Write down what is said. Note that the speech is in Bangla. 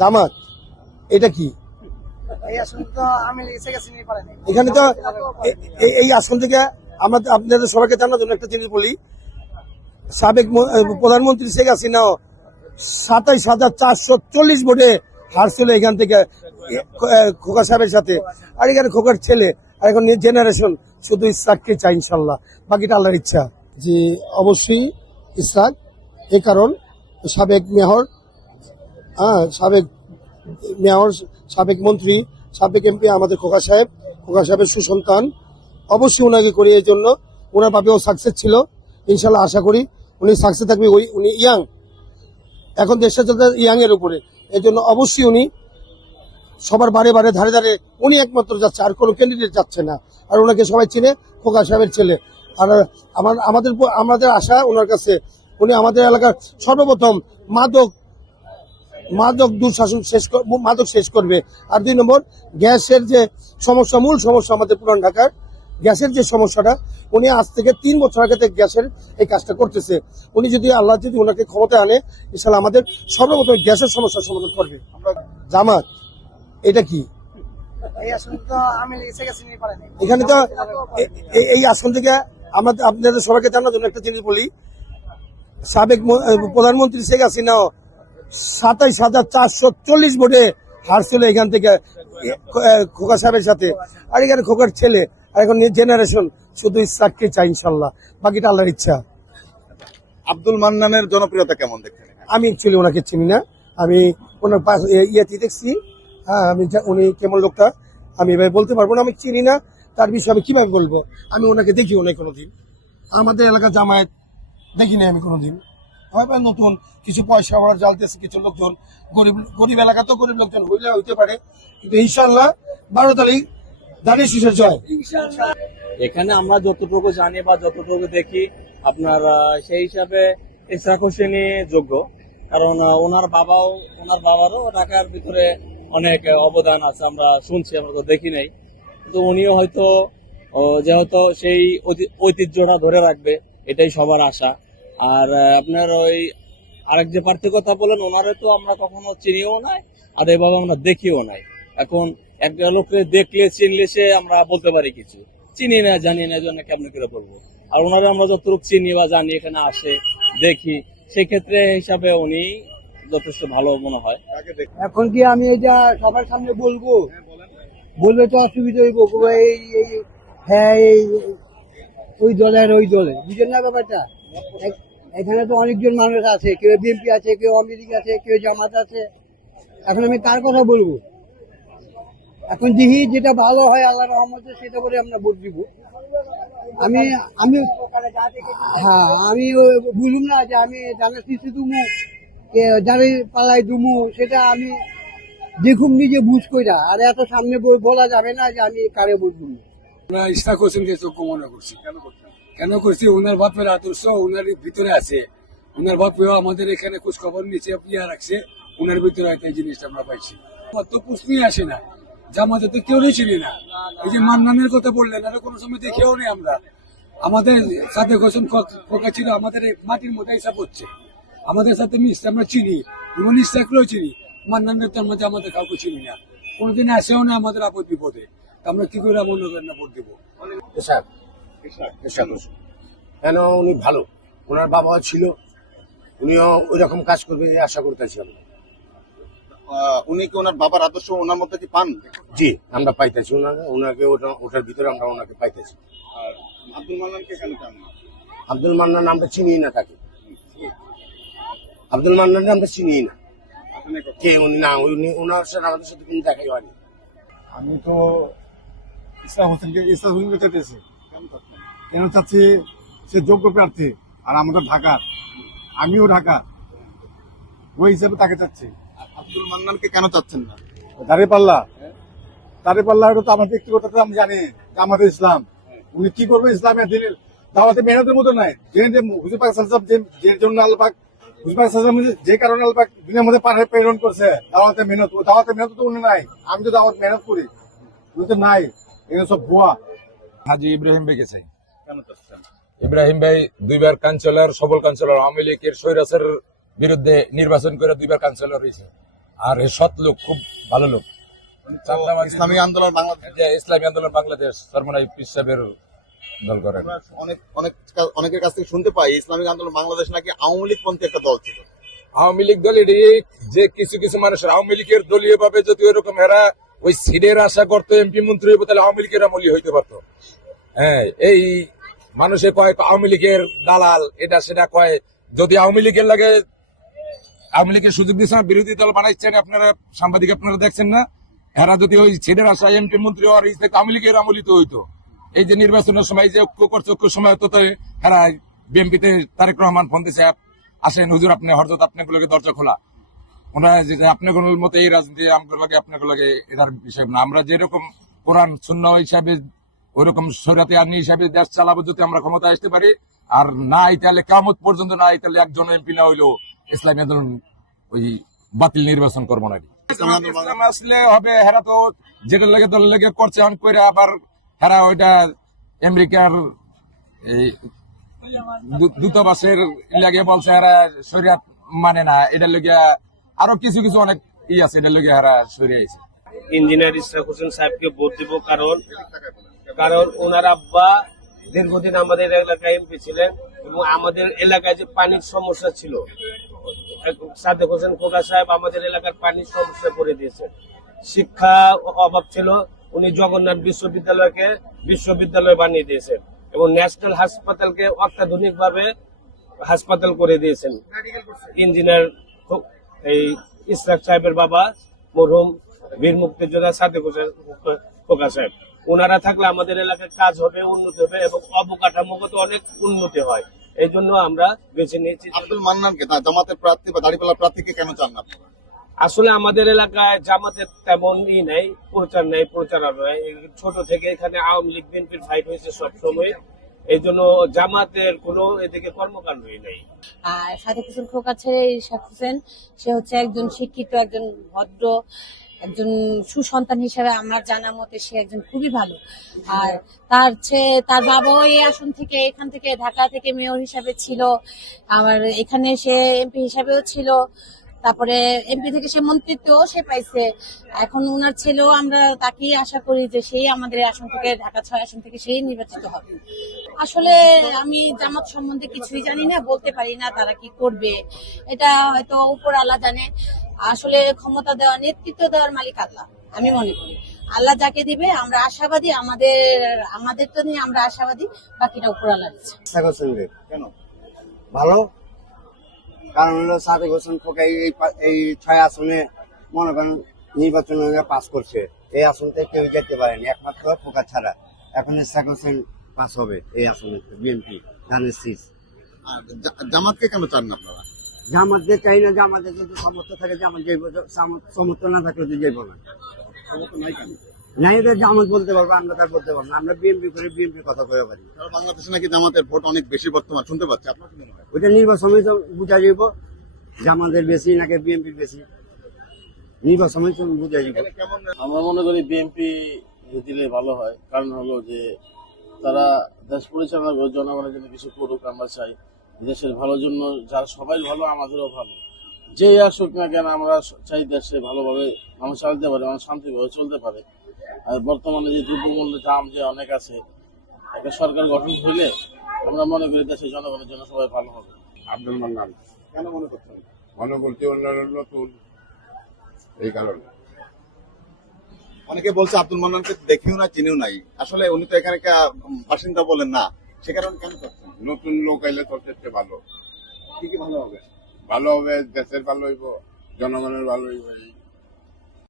জামাত এটা কি? এখানে তো এই আসন থেকে আমাদের আপনাদের সবাইকে জানার জন্য একটা জিনিস বলি, সাবেক প্রধানমন্ত্রী শেখ হাসিনাও 27,440 ভোটে হারছিল এখান থেকে খোকা সাহেবের সাথে। আর এখানে খোকার ছেলে আর এখন জেনারেশন শুধু ইসরাককে চাই, ইনশাল্লাহ বাকিটা আল্লাহর ইচ্ছা। যে অবশ্যই ইসরাক, এ কারণ সাবেক মেয়র, সাবেক মেয়র, সাবেক মন্ত্রী, সাবেক এমপি আমাদের খোকা সাহেবের সুসন্তান, অবশ্যই ওনাকে করি। এই জন্য ওনার বাপেও সাকসেস ছিল, ইনশাল্লাহ আশা করি উনি সাকসেস থাকবে। উনি ইয়াং, এখন দেশটা চলতে ইয়াং এর উপরে, এই জন্য অবশ্যই উনি সবার বারে বারে ধারে ধারে উনি একমাত্র যাচ্ছে, আর কোনো ক্যান্ডিডেট যাচ্ছে না। আর ওনাকে সবাই চিনে, খোকা সাহেবের ছেলে। আর আমাদের আশা ওনার কাছে, উনি আমাদের এলাকার সর্বপ্রথম মাদক দুঃশাসন মাদক শেষ করবে। আর 2 নম্বর, গ্যাসের যে সমস্যা, মূল সমস্যা আমাদের পুরান ঢাকার গ্যাসের যে সমস্যাটা, উনি আজ থেকে 3 বছর আগে থেকে গ্যাসের এই কাজটা করতেছে। উনি যদি আল্লাহ যদি ওনাকে ক্ষমতায় আনে, ইনশাল্লাহ আমাদের সর্বপ্রথম গ্যাসের সমস্যার সমাধান করবে। জামাত এটা কি? এখানে তো এই আসন থেকে আপনাদের সবাইকে জানার জন্য একটা জিনিস বলি, সাবেক প্রধানমন্ত্রী শেখ হাসিনাও 27,440 ভোটে হারছিল এখান থেকে খোকা সাহেবের সাথে। আর এখানে খোকার ছেলে আর এখন জেনারেশন শুধু ইসরাককে চাই, ইনশাল্লাহ বাকিটা আল্লাহর ইচ্ছা। আব্দুল মান্নানের জনপ্রিয়তা কেমন দেখছেন? আমি অ্যাকচুয়ালি ওনাকে চিনি না, আমি ওনার ইয়েতে দেখছি। হ্যাঁ, উনি কেমন লোকটা আমি এভাবে বলতে পারবো না, আমি চিনি না, তার বিষয়ে আমি কিভাবে বলবো? আমি ওনাকে দেখিও নাই কোনোদিন, আমাদের এলাকার জামায়াত দেখি নাই আমি কোনোদিন। হয়তো নতুন কিছু পয়সা ওরা জ্বালতেছে কিছু লোকজন, গরিব এলাকা তো গরিব লোকজন হইতে পারে, কিন্তু ইনশাল্লাহ 12 তারিখ দাঁড়িয়ে শীষের জয়। এখানে আমরা যতটুকু জানি বা যতটুকু দেখি, আপনার সেই হিসাবে ইসরাক হোসেনই যোগ্য। কারণ ওনার বাবারও ঢাকার ভিতরে অনেক অবদান আছে, আমরা শুনছি, আমরা তো দেখি নাই। কিন্তু উনিও হয়তো যেহেতু সেই ঐতিহ্যটা ধরে রাখবে, এটাই সবার আশা। আর আপনার ওই আরেক যে পার্থক্যতা বলেন, ওনারে তো আমরা কখনো চিনিও নাই, আর এভাবে আমরা দেখিও নাই। এখন একটা লোককে দেখলে চিনলে সে আমরা বলতে পারি কিছু, চিনি না জানি না, জন্য কেমন করে বলবো। আর ওনারে আমরা যতটুকু চিনি বা জানি, এখানে আসে দেখি, সেই ক্ষেত্রে হিসাবে উনি যথেষ্ট ভালো মনে হয়। এখন কি আমি এটা সবার সামনে বলবো? বললে তো অসুবিধা হইব। হ্যাঁ, ওই দলে বুঝেন না ব্যাপারটা? এখানে তো অনেকজন মানুষ আছে, কেউ বিএনপি আছে, কেউ আওয়ামী লীগ আছে, কেউ জামাত আছে। এখন আমি কার কথা বলবো? এখন দেখি যেটা ভালো হয় আল্লাহর রহমতে, সেটা করে আমরা ভোট দিব। আমি বুঝুম না যে আমি জানার শিশু দুমু যারে পালাই দুমু, সেটা আমি দেখুম নিজে বুঝ কইরা। আর এত সামনে বলা যাবে না যে আমি কারে বুঝবো। আমরা ইশরাক হোসেনকে চোখ কামনা করছি। কেন করছি? ওনার বাপের আদর্শ ওনার ভিতরে আছে। ওনার বাপেও আমাদের এখানে খোঁজ খবর নিচে প্রিয়া রাখছে, ওনার ভিতরে হয়তো এই জিনিসটা আমরা পাইছি। আমার তো প্রশ্নই আসে না, জামাতে তো কেউ চিনি না। এই যে মান্নানের কথা বললেন, আর কোনো সময় দেখেও নেই আমরা। আমাদের সাথে হোসেন খোকা ছিল, আমাদের মাটির মধ্যে হিসাব হচ্ছে, আমাদের সাথে মিশছে, আমরা চিনি, এমন ইশরাককেও চিনি। মান্নানের তো আমরা আমাদের কাউকে চিনি না, কোনোদিন আসেও না আমাদের আপদ বিপদে। আমরা কি করে মনে করেন না ভোট দেবো? কেন? উনি ভালো, ওনার বাবাও ছিল, উনিও ওই রকম কাজ করবে আশা করতেছি আমি। উনি কি ওনার বাবার আদর্শ ওনার মধ্যে কি পান? জি, আমরা পাইতেছি ওনাকে ওটার ভিতরে আমরা ওনাকে পাইতেছি। আর আব্দুল মান্নানকে কেন চান না? আব্দুল মান্নান আমরা চিনি না তাকে, আব্দুল মান্নান আমরা চিনি না কে উনি, না উনি ওনার সাথে আমাদের সাথে কিন্তু দেখাই হয়নি। আমি তো ইসলাম হোসেনকে চাইতেছি। কেন চাচ্ছি? সে যোগ্য প্রার্থী, আর আমাদের ঢাকার, আমিও ঢাকা, ওই হিসাবে তাকে চাচ্ছি। আব্দুল মান্নানকে কেন চাচ্ছেন না? দাঁড়িপাল্লা এটা তো আমার ব্যক্তিগত, আমি জানি আমাদের ইসলাম, উনি কি করবে ইসলামের দিনের দাওয়াতে মেহনতের মতো নাই। হুজুর পাক সাল্লাল্লাহু আলাইহি ওয়াসাল্লাম যে জন্য আল্লাহ পাক, হুজুর পাক সাল্লাল্লাহু আলাইহি ওয়াসাল্লাম যে কারণে আল্লাহ পাক দুনিয়ার মধ্যে প্রেরণ করছে, দাওয়াতে মেহনত তো উনি নাই। আমি তো দাওয়াত মেহনত করি, উনি তো নাই, এগুলো সব ভুয়া। হাজী ইব্রাহিম ভাইকে চাই। কেন চাচ্ছেন? ইব্রাহিম ভাই 2 বার কাউন্সিলর, সবল কাউন্সিলর, আওয়ামী লীগের স্বৈরাচারের বিরুদ্ধে নির্বাচন করে 2 বার কাউন্সিলর হয়েছে। আর এ সৎ লোক, খুব ভালো লোক। ইসলামী আন্দোলন বাংলাদেশ, যে ইসলামী আন্দোলন বাংলাদেশ সরমনাই পীর সাহেবের দল করেন। অনেকের কাছ থেকে শুনতে পাই ইসলামিক আন্দোলন বাংলাদেশ নাকি আওয়ামী লীগ পন্থী একটা দল ছিল। আওয়ামী লীগ দল এটি, যে কিছু কিছু মানুষের আওয়ামী লীগের দলীয় ভাবে যদি এরকম এরা ওই সিটের আশা করতো, এমপি মন্ত্রী হইব, তাহলে আওয়ামী লীগের আমলি হইতে পারতো। হ্যাঁ, এই মানুষে কয় আওয়ামী লীগের দালাল, এটা সেটা কয়। যদি আওয়ামী লীগের লাগে, আওয়ামী লীগের সুযোগ দিয়েছে, বিরোধী দল বানাইছেন আপনারা, সাংবাদিক আপনারা দেখছেন না? এরা যদি ওই সিটের আশা এমপি মন্ত্রী হওয়ার ইচ্ছে আওয়ামী লীগের আমলিত হইতো। এই যে নির্বাচনের সময় যে ঐক্য করছে, ঐক্য সময় তো এরা বিএনপিতে তারেক রহমান ফোন দিছে, আসেন হুজুর, আপনি হরজত আপনাগুলোকে দরজা খোলা। ওনারা যে আপনাগুলোর মতো এই রাজনীতি আমাগুলোকে আপনাগুলোকে এটার বিষয় না। আমরা যেরকম কোরআন শূন্য হিসাবে ওইরকম সৈরাতে আনি হিসাবে দেশ চালাবো, যদি আমরা ক্ষমতা আসতে পারি। আর না তাহলে কিয়ামত পর্যন্ত না তাহলে একজন এমপি না হইলেও ইসলামী আন্দোলন ওই বাতিল নির্বাচন করবো নাকি। ইসলাম আসলে হবে, হেরা তো যেটা লেগে দলের লেগে করছে অন করে, আবার হেরা ওইটা আমেরিকার দূতাবাসের লাগে বলছে হেরা শরিয়াত মানে না, এটা লেগে আরো কিছু কিছু অনেক আছে, এটা লেগে হেরা সরিয়ে আইছে। ইঞ্জিনিয়ার ইশরাক হোসেন সাহেবকে ভোট দিব, কারণ ওনার আব্বা দীর্ঘদিন আমাদের এলাকায় এমপি ছিলেন এবং আমাদের এলাকায় যে পানির সমস্যা ছিল, সাদেক হোসেন খোকা সাহেব আমাদের এলাকার পানির সমস্যা করে দিয়েছেন। শিক্ষা অভাব ছিল, উনি জগন্নাথ বিশ্ববিদ্যালয়কে বিশ্ববিদ্যালয় বানিয়ে দিয়েছেন এবং ন্যাশনাল হাসপাতালকে অত্যাধুনিক ভাবে হাসপাতাল করে দিয়েছেন। ইঞ্জিনিয়ার এই ইশরাক সাহেবের বাবা মরহুম বীর মুক্তিযোদ্ধা সাদেক হোসেন খোকা সাহেব, ওনারা থাকলে আমাদের এলাকার কাজ হবে, উন্নতি হবে এবং অবকাঠামোগত অনেক উন্নতি হয়। এই জন্য আমরা বেছে নিয়েছি। আব্দুল মান্নানকে, জামাতের প্রার্থী বা দাঁড়িপাল্লার প্রার্থীকে কেন চান না? আসলে আমাদের এলাকায় জামাতের তেমন নেই, প্রচার নেই, প্রচারণা নেই। ছোট থেকে এখানে আওয়ামী লীগ বিএনপির ফাইট হয়েছে সবসময়, এই জন্য জামাতের কোনো এদিকে কর্মকাণ্ডই নেই। আর সাদেক হোসেন খোকা ছেলে ইশরাক হোসেন, সে হচ্ছে একজন শিক্ষিত, একজন ভদ্র, একজন সুসন্তান হিসেবে আমার জানার মতে সে একজন খুবই ভালো। আর তার বাবাও এই আসন থেকে, এখান থেকে ঢাকা থেকে মেয়র হিসাবে ছিল, আবার এখানে সে এমপি হিসাবেও ছিল, তারপরে এমপি থেকে সে মন্ত্রিত্বও সে পাইছে। এখন উনার ছেলেও, আমরা তাকেই আশা করি যে সেই আমাদের আসন থেকে, ঢাকা 6 আসন থেকে সেই নির্বাচিত হবে। আসলে আমি জামাত সম্বন্ধে কিছুই জানি না, বলতে পারি না তারা কি করবে, এটা হয়তো উপর আল্লাহ জানে। আসলে ক্ষমতা দেওয়া, নেতৃত্ব দেওয়ার মালিক আল্লাহ, আমি মনে করি আল্লাহ যাকে দিবে আমরা আশাবাদী, আমাদের তো নিয়ে আমরা আশাবাদী, বাকিটা উপর আল্লাহ দিচ্ছে। কেন ভালো, কারণ হলো সাদেক হোসেন খোকা এই 6 আসনে মনে করেন নির্বাচন পাস করছে, এই আসন থেকে কেউ যেতে পারেনি একমাত্র খোকা ছাড়া। এখন ইশরাক হোসেন পাস হবে এই আসনে, বিএনপি ধানের শীষ। আর জামাতকে কেন চান না আপনারা? জামাতদের চাই না, জামাতের যদি সমর্থ থাকে জামাত যাইব, সমর্থ না থাকলে তো যাইব না। নাই এদের জামাত বলতে পারবো, আমরা তার বলতে পারবো না। আমরা বিএনপি করে বিএনপির কথা কয়ে পারি। বাংলাদেশে নাকি জামাতের ভোট অনেক বেশি বর্তমান শুনতে পাচ্ছি, আপনার কি মনে হয়? ওইটা নির্বাচনে তো বুঝা যাইব জামাতের বেশি নাকি বিএনপির বেশি, নির্বাচনে তো বুঝা যাইব। আমরা মনে করি বিএনপি দিলে ভালো হয়, কারণ হলো যে তারা দেশ পরিচালনা করে, জনগণের জন্য কিছু করুক আমরা চাই, দেশের ভালোর জন্য, যার সবাই ভালো আমাদেরও ভালো, যে আসুক না কেন আমরা চাই দেশে ভালোভাবে মানুষ চালাতে পারে, মানুষ শান্তিভাবে চলতে পারে। আর বর্তমানে যে দ্রব্যমূল্যের দাম যে অনেক আছে, একটা সরকার গঠন হইলে আমরা মনে করি দেশের জনগণের জন্য সবাই ভালো হবে। আব্দুল মান্নান। কেন মনে করছেন? মনে করতে অন্যান্য নতুন, এই কারণে। অনেকে বলছে আব্দুল মান্নানকে দেখিও না, চিনিও নাই, আসলে উনি তো এখানে বাসিন্দা বলেন না, সে কারণে কেন করছেন? নতুন লোক আইলে সবচেয়ে ভালো। কি কি ভালো হবে? ভালো হবে, দেশের ভালো হইব, জনগণের ভালো হইব।